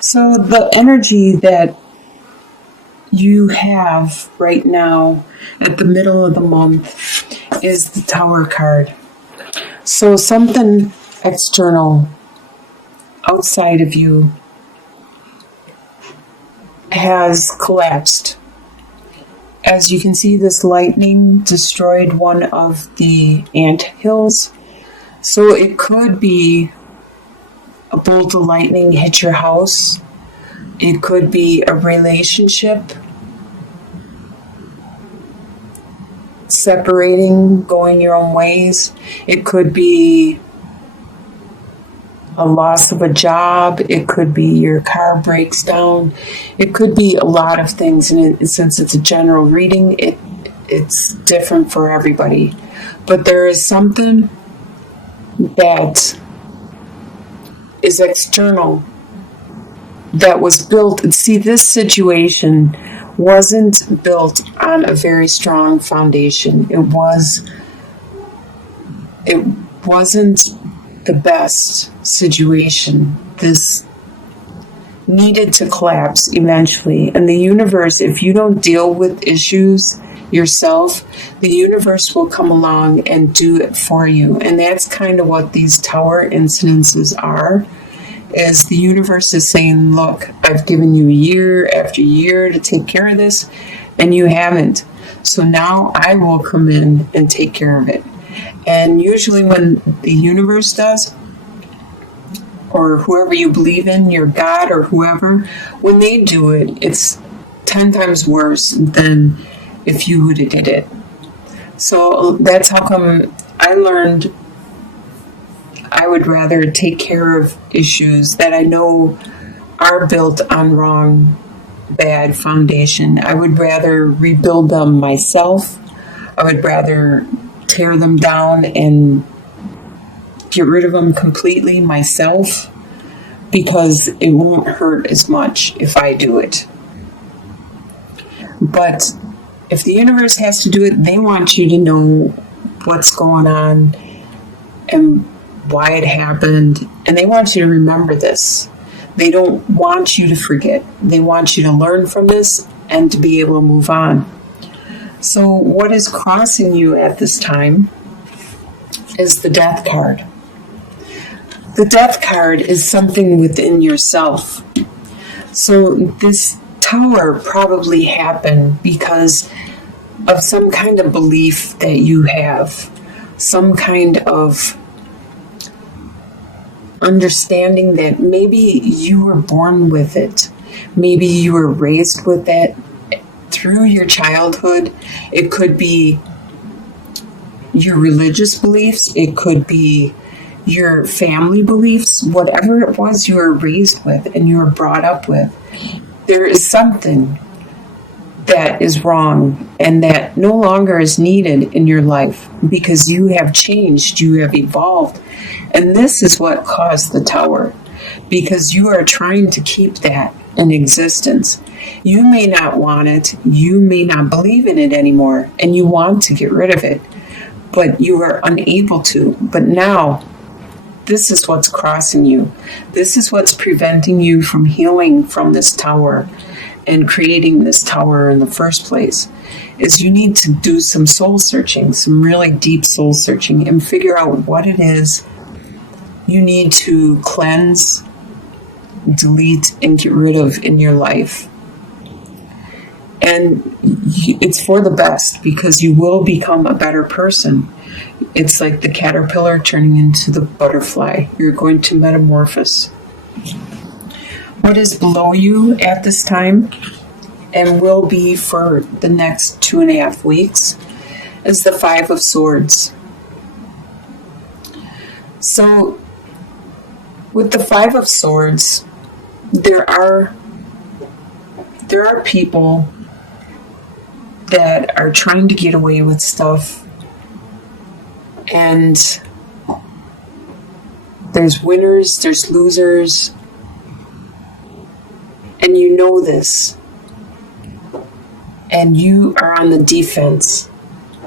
So the energy that you have right now at the middle of the month is the Tower card. So something external outside of you has collapsed. As you can see, this lightning destroyed one of the anthills. So it could be a bolt of lightning hit your house. It could be a relationship separating, going your own ways. It could be a loss of a job. It could be your car breaks down. It could be a lot of things. And since it's a general reading, it's different for everybody. But there is something that is external that was built. See, this situation wasn't built on a very strong foundation. It wasn't the best situation. This needed to collapse eventually. And the universe, if you don't deal with issues yourself, the universe will come along and do it for you. And that's kind of what these tower incidences are, is the universe is saying, look, I've given you year after year to take care of this, and you haven't. So now I will come in and take care of it. And usually when the universe does, or whoever you believe in, your God or whoever, when they do it, it's 10 times worse than if you would have did it. So that's how come I learned I would rather take care of issues that I know are built on wrong, bad foundation. I would rather rebuild them myself. I would rather tear them down and get rid of them completely myself, because it won't hurt as much if I do it. But if the universe has to do it, they want you to know what's going on and why it happened, and they want you to remember this. They don't want you to forget. They want you to learn from this and to be able to move on. So what is crossing you at this time is the Death card. The Death card is something within yourself. So this tower probably happened because of some kind of belief that you have, some kind of understanding that maybe you were born with it. Maybe you were raised with that through your childhood. It could be your religious beliefs. It could be your family beliefs. Whatever it was you were raised with and you were brought up with, there is something that is wrong and that no longer is needed in your life because you have changed, you have evolved. And this is what caused the tower, because you are trying to keep that in existence. You may not want it, you may not believe in it anymore, and you want to get rid of it, but you are unable to. But now, this is what's crossing you. This is what's preventing you from healing from this tower and creating this tower in the first place, is you need to do some soul searching, some really deep soul searching, and figure out what it is you need to cleanse, delete, and get rid of in your life. And it's for the best, because you will become a better person. It's like the caterpillar turning into the butterfly. You're going to metamorphose. What is below you at this time, and will be for the next 2.5 weeks, is the Five of Swords. So, with the Five of Swords, there are people that are trying to get away with stuff, and there's winners, there's losers, and you know this, and you are on the defense,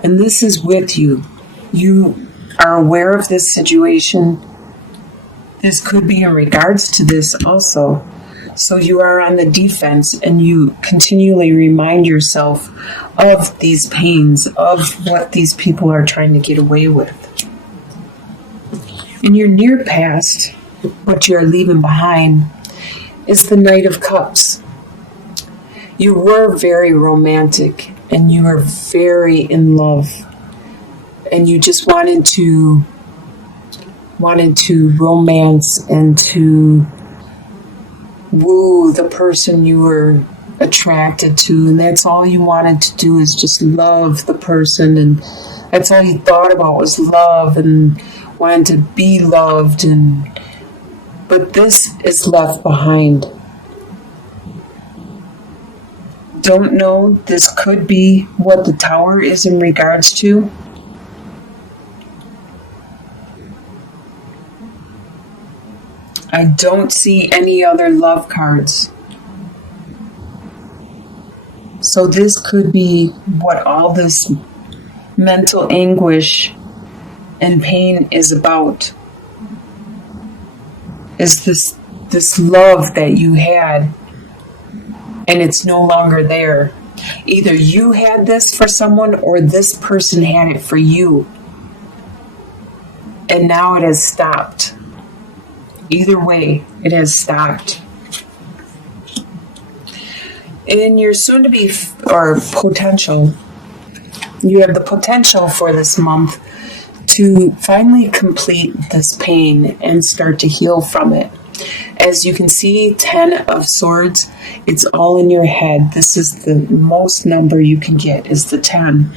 and this is with you. You are aware of this situation. This could be in regards to this also, So you are on the defense, and you continually remind yourself of these pains, of what these people are trying to get away with. In your near past, what you're leaving behind is the Knight of Cups. You were very romantic, and you were very in love, and you just wanted to romance and to woo the person you were attracted to, and that's all you wanted to do, is just love the person, and that's all you thought about was love and wanted to be loved. But this is left behind. Don't know, this could be what the Tower is in regards to. I don't see any other love cards. So this could be what all this mental anguish and pain is about. Is this love that you had, and it's no longer there. Either you had this for someone, or this person had it for you, and now it has stopped. Either way, it has stopped. In your soon-to-be or potential, you have the potential for this month to finally complete this pain and start to heal from it. As you can see, 10 of Swords, it's all in your head. This is the most number you can get, is the 10.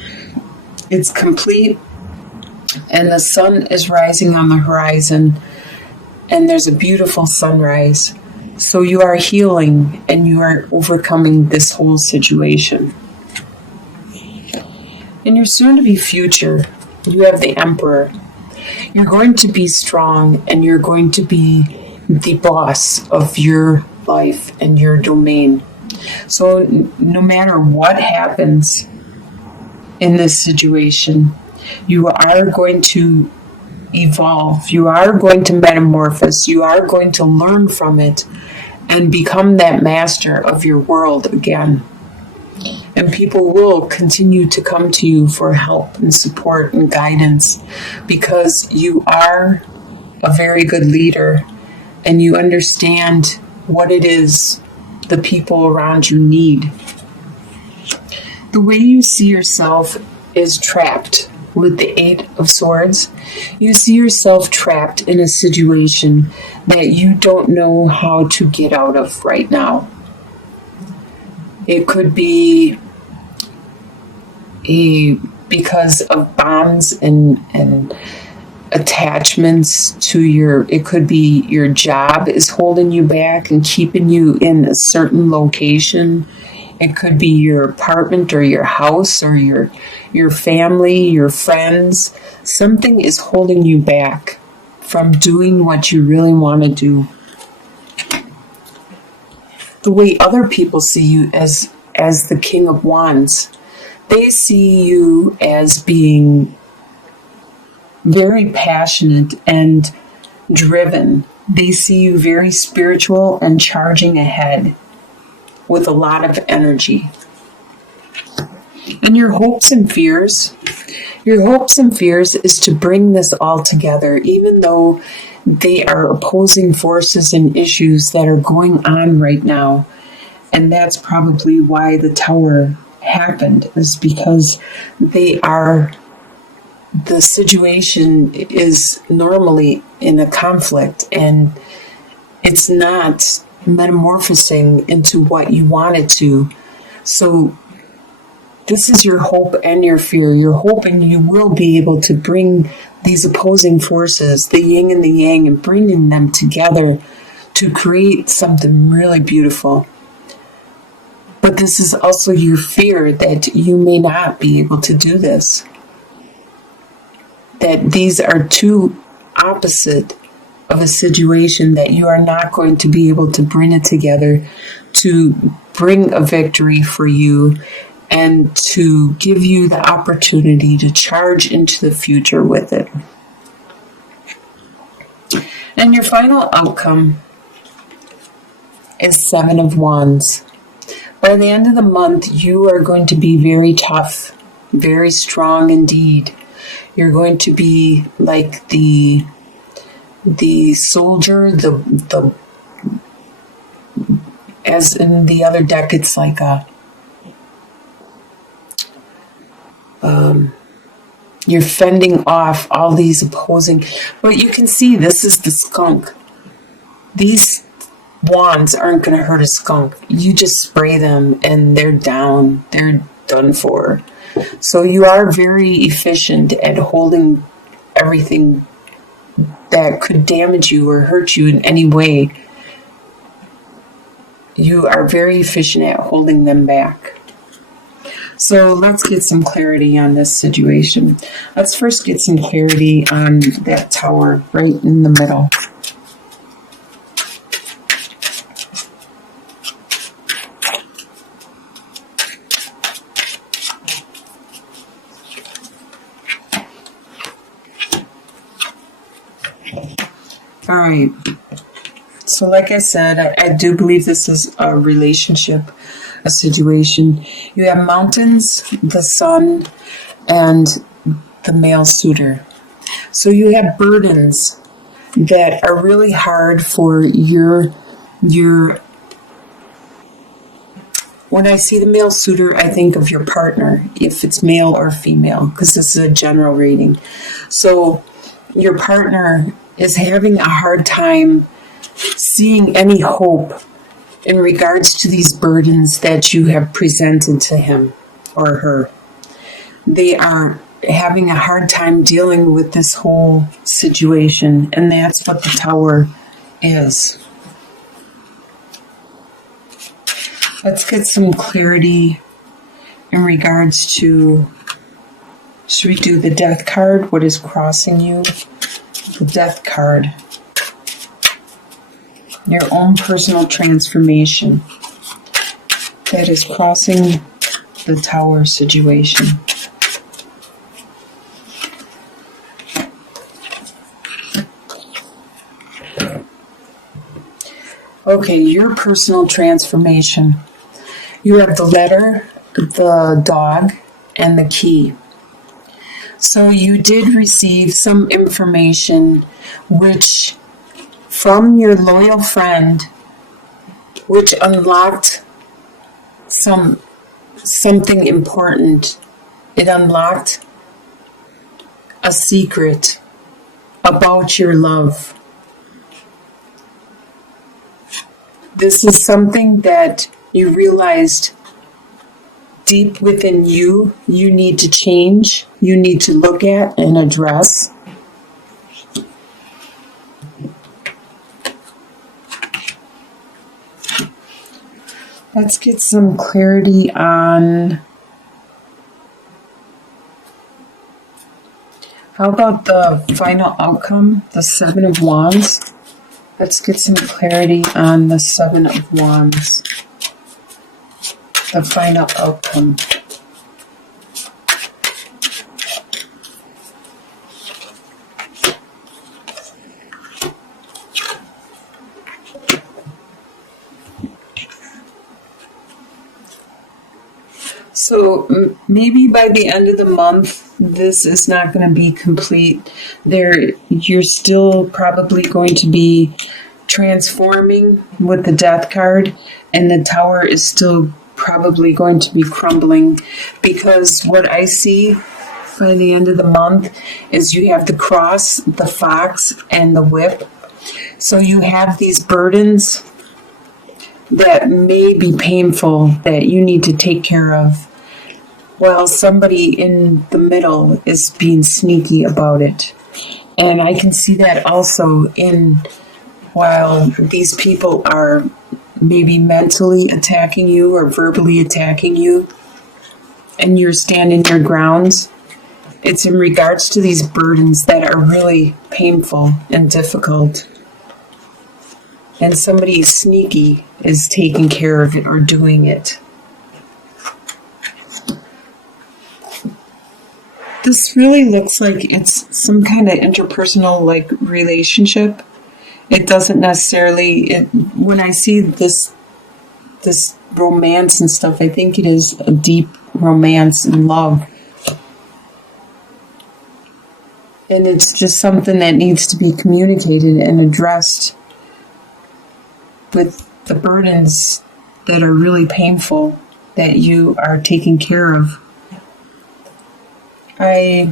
It's complete, and the sun is rising on the horizon, and there's a beautiful sunrise. So you are healing, and you are overcoming this whole situation. In your soon-to-be future, you have the Emperor. You're going to be strong, and you're going to be the boss of your life and your domain. So no matter what happens in this situation, you are going to evolve. You are going to metamorphose. You are going to learn from it and become that master of your world again. And people will continue to come to you for help and support and guidance, because you are a very good leader, and you understand what it is the people around you need. The way you see yourself is trapped with the 8 of Swords. You see yourself trapped in a situation that you don't know how to get out of right now. It could be because of bonds and attachments to it could be your job is holding you back and keeping you in a certain location. It could be your apartment or your house or your family, your friends. Something is holding you back from doing what you really want to do. The way other people see you as the King of Wands, they see you as being very passionate and driven. They see you very spiritual and charging ahead with a lot of energy. And your hopes and fears is to bring this all together, even though they are opposing forces and issues that are going on right now. And that's probably why the Tower happened, is because the situation is normally in a conflict, and it's not metamorphosing into what you want it to. So this is your hope and your fear. You're hoping you will be able to bring these opposing forces, the yin and the yang, and bringing them together to create something really beautiful. But this is also your fear that you may not be able to do this. That these are two opposite of a situation, that you are not going to be able to bring it together to bring a victory for you and to give you the opportunity to charge into the future with it. And your final outcome is Seven of Wands. By the end of the month, you are going to be very tough, very strong indeed. You're going to be like the soldier, the as in the other deck, it's like you're fending off all these opposing. But you can see this is the skunk. These wands aren't going to hurt a skunk. You just spray them and they're down. They're done for. So you are very efficient at holding everything that could damage you or hurt you in any way. You are very efficient at holding them back. So let's get some clarity on this situation. Let's first get some clarity on that tower right in the middle. All right. So like I said, I do believe this is a relationship, a situation. You have mountains, the sun, and the male suitor. So you have burdens that are really hard for your when I see the male suitor, I think of your partner, if it's male or female, because this is a general reading. So your partner is having a hard time seeing any hope in regards to these burdens that you have presented to him or her. They are having a hard time dealing with this whole situation, and that's what the Tower is. Let's get some clarity in regards to, should we do the Death card? What is crossing you? The Death card. Your own personal transformation that is crossing the Tower situation. Okay, your personal transformation. You have the letter, the dog, and the key. So you did receive some information which from your loyal friend, which unlocked something important. It unlocked a secret about your love. This is something that you realized deep within you need to change, you need to look at and address. Let's get some clarity on, how about the final outcome, the Seven of Wands? Let's get some clarity on the Seven of Wands, the final outcome. So maybe by the end of the month, this is not going to be complete. You're still probably going to be transforming with the Death card, and the Tower is still probably going to be crumbling, because what I see by the end of the month is you have the Cross, the Fox, and the Whip. So you have these burdens that may be painful that you need to take care of, while somebody in the middle is being sneaky about it. And I can see that also while these people are maybe mentally attacking you or verbally attacking you, and you're standing your grounds. It's in regards to these burdens that are really painful and difficult. And somebody sneaky is taking care of it or doing it. This really looks like it's some kind of interpersonal relationship. It doesn't necessarily, when I see this romance and stuff, I think it is a deep romance and love. And it's just something that needs to be communicated and addressed with the burdens that are really painful that you are taking care of. I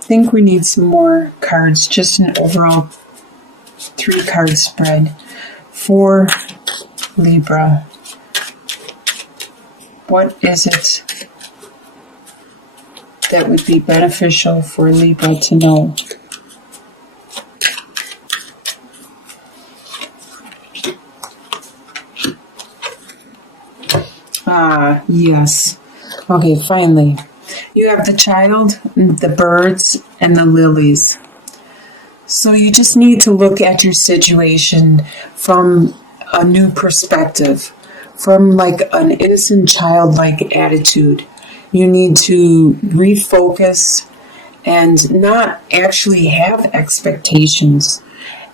think we need some more cards, just an overall 3-card spread for Libra. What is it that would be beneficial for Libra to know? Ah, yes. Okay, finally. You have the child, the birds, and the lilies. So you just need to look at your situation from a new perspective, from like an innocent childlike attitude. You need to refocus and not actually have expectations.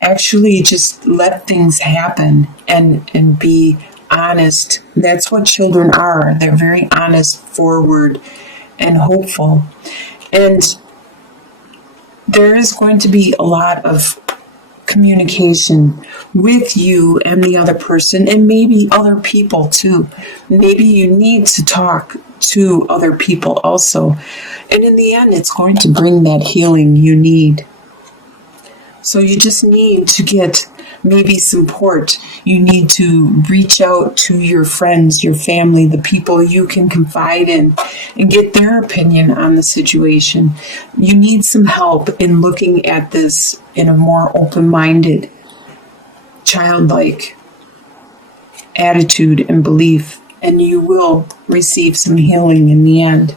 Actually just let things happen and be honest. That's what children are. They're very honest, forward, and hopeful. And there is going to be a lot of communication with you and the other person, and maybe other people too. Maybe you need to talk to other people also. And in the end, it's going to bring that healing you need. So you just need to get maybe support. You need to reach out to your friends, your family, the people you can confide in, and get their opinion on the situation. You need some help in looking at this in a more open-minded, childlike attitude and belief, and you will receive some healing in the end.